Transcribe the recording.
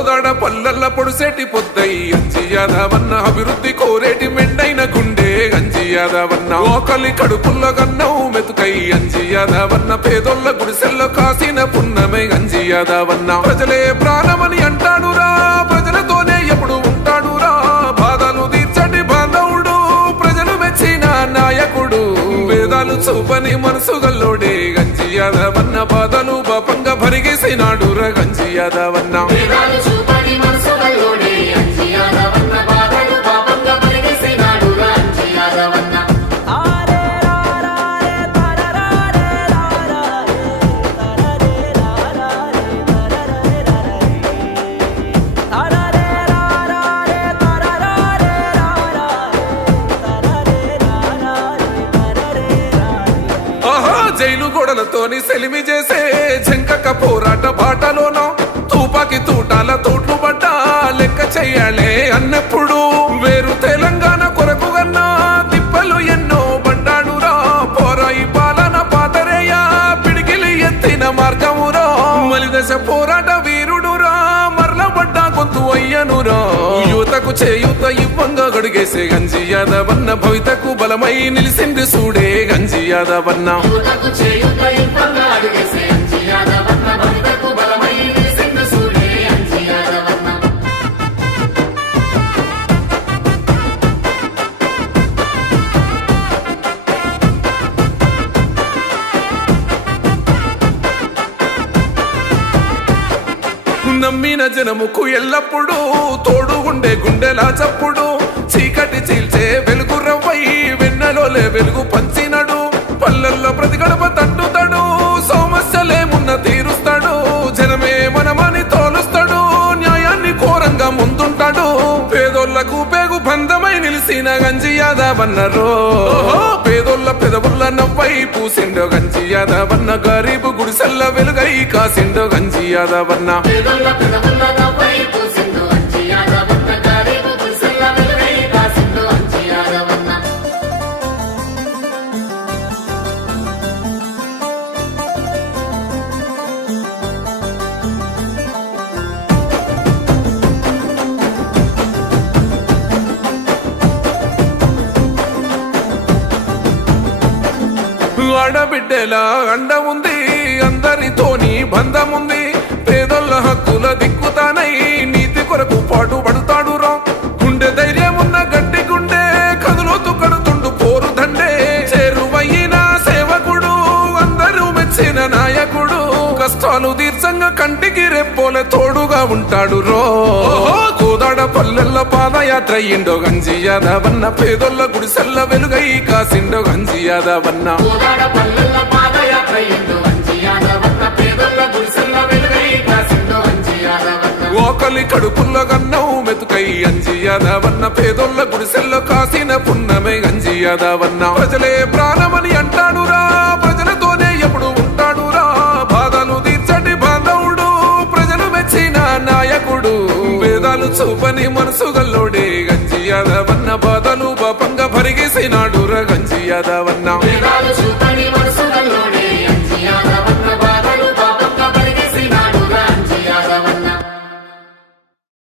కోదాడ పల్లెల్ల పొడిసేటి పొద్దై అంజి యాదవన్న అభివృద్ధి కోరేటి మెండైన గుండె అంజి యాదవన్న ఓకలి కడుపుల్ల గన్నం మెతుకై అంజి యాదవన్న పేదోళ్ళ గుడిసెల్లో కాసిన పున్నమై అంజి యాదవన్న ప్రజలే ప్రాణమని అంటాడురా ప్రజలతోనే ఎప్పుడు ఉంటాడురా బాధలు తీర్చటి బాంధవుడు ప్రజలు మెచ్చిన నాయకుడు వేదాలు చూపని మనసు గల్లోడే గంజి యాదవన్న బాధలు పాపంగా భరిగేసినాడు రా గంజి యాదవన్న జైలు గోడలతోని సెలిమి చేసే జంకక పోరాట బాటలోనో తూపాకి తూటాల తోట్లు పడ్డ లెక్క చెయ్యాలే అన్నప్పుడు వేరు తెలంగాణ కొరకు గన్నా తిప్పలు ఎన్నో బండాడురా పోరాయి పాలన పాతరేయ పిడికిలి ఎత్తిన మార్గమురా మలిదశ పోరాట వీరుడురా మరల పడ్డ గొంతు అయ్యనురా యువతకు చేయుత ఇవ్వంగా గడిగేసే గంజి యాదవన్న భవితకు బలమై నిలిసింది సూడే గంజి యాదవన్న నమ్మిన జనముకు ఎల్లప్పుడు తోడు ఉండే గుండెలా చప్పుడు చీకటి చీల్చే వెలుగు రవ్వై వెన్నెలోలే వెలుగు పంచినడు పల్లెల్లో ప్రతి గడప తట్టుతాడు సమస్యలేమున్న తీరుస్తాడు జనమే మనమని తోలుస్తాడు న్యాయాన్ని ఘోరంగా ముందుంటాడు పేదోళ్లకు పేగు బంధమై నిలిసిన గంజి యాదవన్నరో పేదోళ్ళ పెదవుల్ల నవ్వై పూసిండో గంజి యాదవన్న గరీబు గుడిసెల్ల వెలుగై కాసిండో గంజి యాదవన్న ఆడబిడ్డలా అండ ఉంది అందరితోని బంధముంది పేదోళ్ళ హక్కుల దిక్కుతానై నీతి కొరకు పాటు పడుతాడు రా గుండె ధైర్యమున్న గట్టి గుండె కదులుతూ కడుతుండు పోరు దండే చేరువయ్యిన సేవకుడు అందరూ మెచ్చిన నాయకుడు కష్టాలు తీర్చంగా కంటికి రెప్పోలే తోడుగా ఉంటాడు రో కోదాడ పల్లెల్ల పాదయాత్ర అయ్యిండో గంజి యాదవన్న పేదోళ్ళ గుడిసెల్ల వెలుగై కాసిండో గంజి యాదవన్న ఓకలి కడుపుల్ల గన్నం మెతుకై అంజి యాదవన్న పేదోళ్ళ గుడిసెల్లో కాసిన పున్నమై గంజి యాదవన్న ప్రజలే ప్రాణమని అంటాడురా ప్రజలతోనే ఎప్పుడు ఉంటాడురా బాధలు తీర్చటి బాంధవుడు ప్రజలు మెచ్చిన నాయకుడు వేదాలు చూపని మనసు గల్లోడే గంజి యాదవన్న బాధలు పాపంగా భరిగేసినాడు రా గంజి యాదవన్న